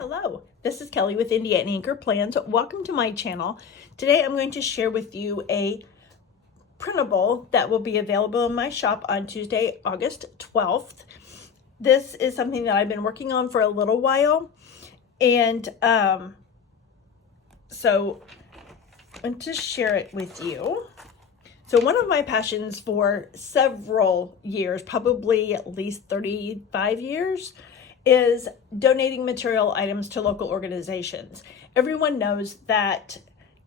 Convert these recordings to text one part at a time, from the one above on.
Hello, this is Kelly with Indiana Anchor Plans. Welcome to my channel. Today I'm going to share with you a printable that will be available in my shop on Tuesday, August 12th. This is something that I've been working on for a little while, and so I want to share it with you. So one of my passions for several years, probably at least 35 years, is donating material items to local organizations. Everyone knows that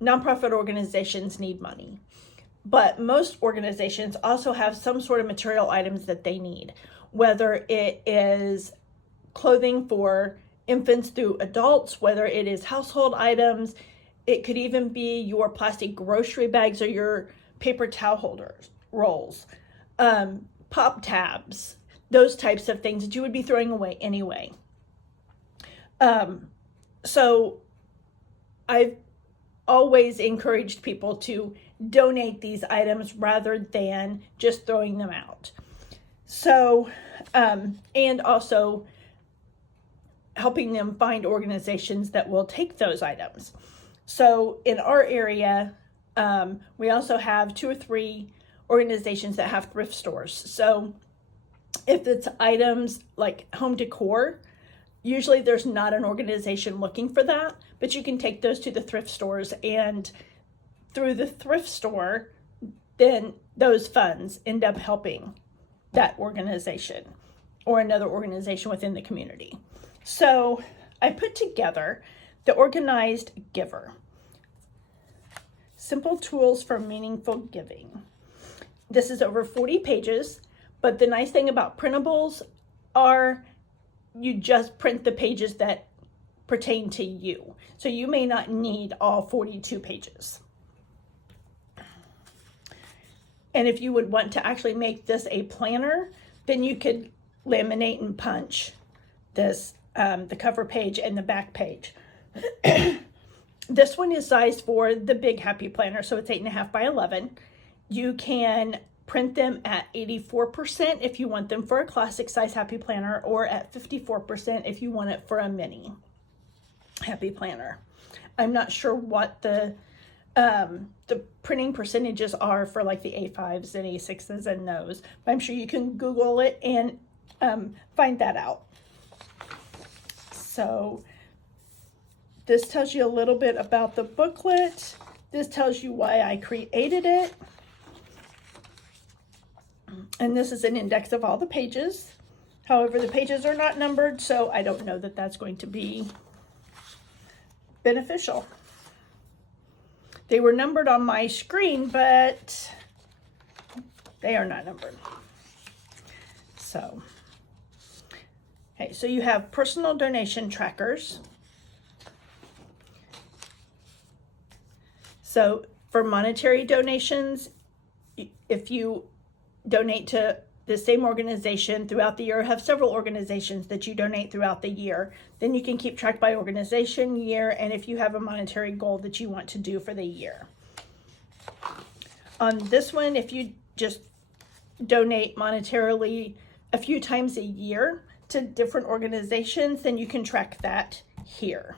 nonprofit organizations need money, but most organizations also have some sort of material items that they need, whether it is clothing for infants through adults, whether it is household items. It could even be your plastic grocery bags or your paper towel holders, rolls, pop tabs, those types of things that you would be throwing away anyway. So I've always encouraged people to donate these items rather than just throwing them out. So, and also helping them find organizations that will take those items. So in our area, we also have 2 or 3 organizations that have thrift stores. So if it's items like home decor, usually there's not an organization looking for that, but you can take those to the thrift stores, and through the thrift store, then those funds end up helping that organization or another organization within the community. So I put together the Organized Giver. Simple Tools for Meaningful Giving. This is over 40 pages, but the nice thing about printables are you just print the pages that pertain to you. So you may not need all 42 pages. And if you would want to actually make this a planner, then you could laminate and punch this, the cover page and the back page. This one is sized for the big happy planner, so it's 8.5 by 11. You can print them at 84% if you want them for a classic size happy planner, or at 54% if you want it for a mini happy planner. I'm not sure what the printing percentages are for like the A5s and A6s and those, but I'm sure you can Google it and find that out. So this tells you a little bit about the booklet. This tells you why I created it. And this is an index of all the pages. However, the pages are not numbered, so I don't know that that's going to be beneficial. They were numbered on my screen, but they are not numbered. So, okay, so you have personal donation trackers. So for monetary donations, if you donate to the same organization throughout the year, or have several organizations that you donate throughout the year, then you can keep track by organization, year, and if you have a monetary goal that you want to do for the year. On this one, if you just donate monetarily a few times a year to different organizations, then you can track that here.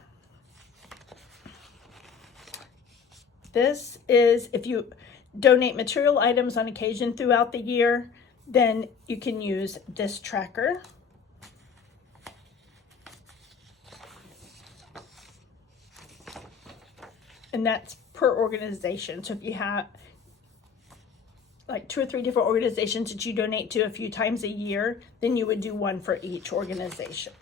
This is if you donate material items on occasion throughout the year, then you can use this tracker. And that's per organization. So if you have like 2 or 3 different organizations that you donate to a few times a year, then you would do one for each organization.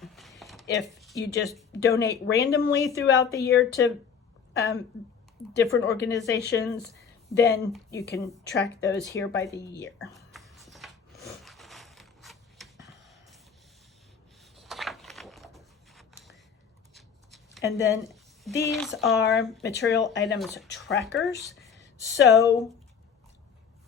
If you just donate randomly throughout the year to different organizations, then you can track those here by the year. And then these are material items trackers. So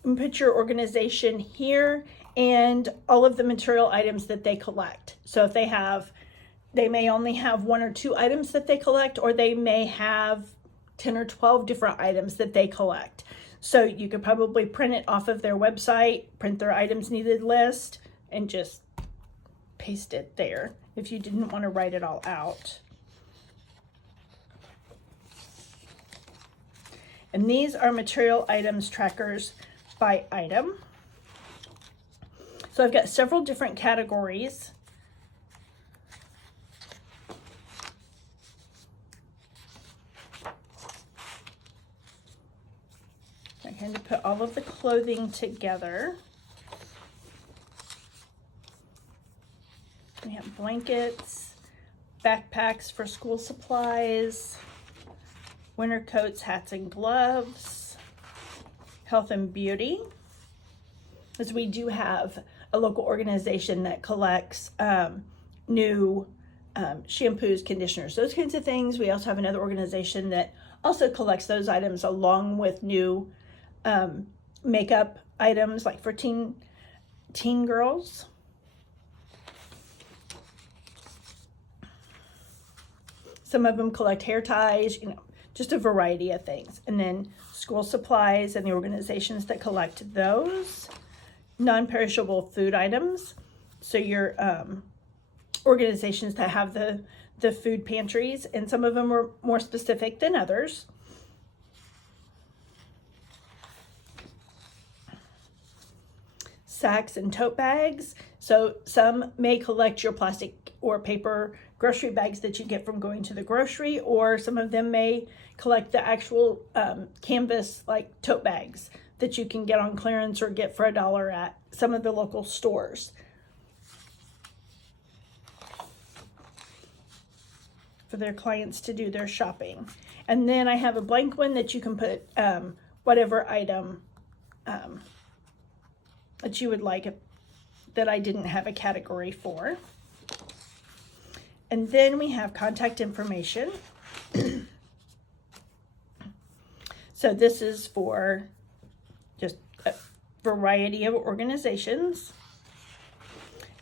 you can put your organization here and all of the material items that they collect. So if they may only have 1 or 2 items that they collect, or they may have 10 or 12 different items that they collect. So you could probably print it off of their website, print their items needed list, and just paste it there if you didn't want to write it all out. And these are material items trackers by item. So I've got several different categories. I kind of put all of the clothing together. We have blankets, backpacks for school supplies, winter coats, hats, and gloves, health and beauty, as we do have a local organization that collects new shampoos, conditioners, those kinds of things. We also have another organization that also collects those items along with new makeup items, like for teen girls. Some of them collect hair ties, just a variety of things. And then school supplies and the organizations that collect those. Non-perishable food items. So your organizations that have the food pantries, and some of them are more specific than others. Sacks and tote bags. So some may collect your plastic or paper grocery bags that you get from going to the grocery, or some of them may collect the actual canvas like tote bags that you can get on clearance or get for $1 at some of the local stores. For their clients to do their shopping. And then I have a blank one that you can put whatever item that you would like that I didn't have a category for. And then we have contact information. So this is for just a variety of organizations.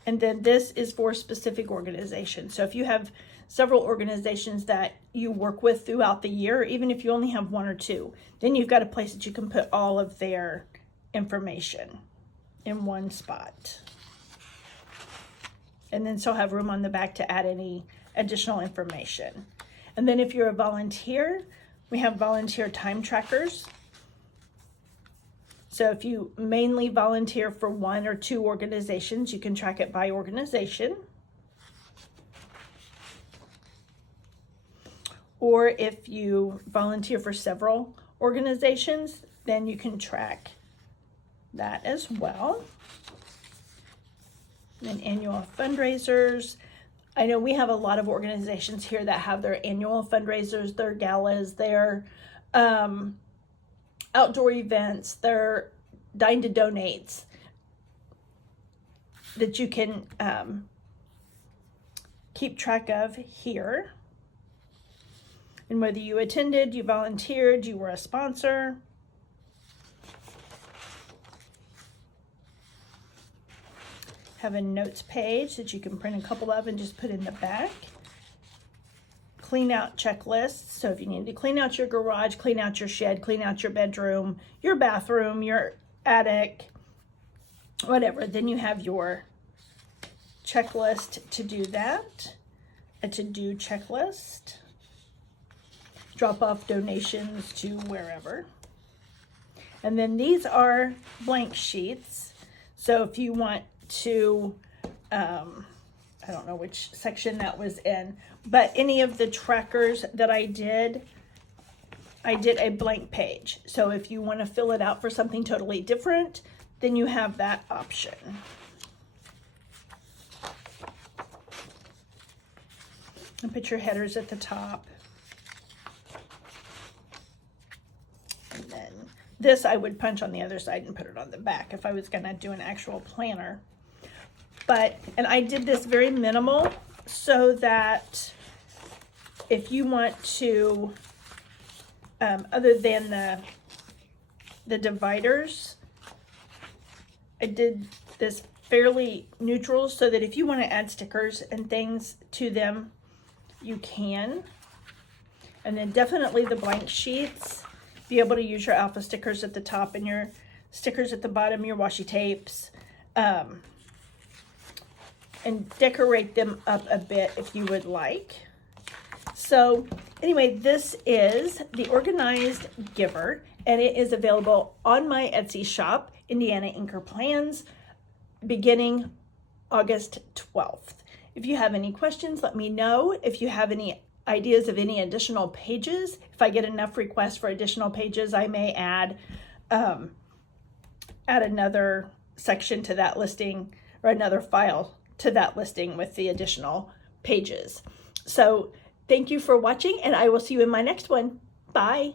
And then this is for specific organizations. So if you have several organizations that you work with throughout the year, even if you only have one or two, then you've got a place that you can put all of their information in one spot. And then still have room on the back to add any additional information. And then if you're a volunteer, we have volunteer time trackers. So if you mainly volunteer for one or two organizations, you can track it by organization. Or if you volunteer for several organizations, then you can track that as well. And annual fundraisers. I know we have a lot of organizations here that have their annual fundraisers, their galas, their outdoor events, their Dine to Donates that you can keep track of here. And whether you attended, you volunteered, you were a sponsor. Have a notes page that you can print a couple of and just put in the back. Clean out checklists. So if you need to clean out your garage, clean out your shed, clean out your bedroom, your bathroom, your attic, whatever, then you have your checklist to do that. A to-do checklist. Drop off donations to wherever. And then these are blank sheets. So if you want to, I don't know which section that was in, but any of the trackers that I did a blank page. So if you want to fill it out for something totally different, then you have that option. And put your headers at the top. And then this I would punch on the other side and put it on the back if I was going to do an actual planner. And I did this very minimal so that if you want to, other than the dividers, I did this fairly neutral so that if you want to add stickers and things to them, you can. And then definitely the blank sheets, be able to use your alpha stickers at the top and your stickers at the bottom, your washi tapes, and decorate them up a bit if you would like. So anyway, this is The Organized Giver, and it is available on my Etsy shop, Indiana Inker Plans, beginning August 12th. If you have any questions, let me know. If you have any ideas of any additional pages, if I get enough requests for additional pages, I may add another section to that listing, or another file to that listing with the additional pages. So thank you for watching, and I will see you in my next one. Bye.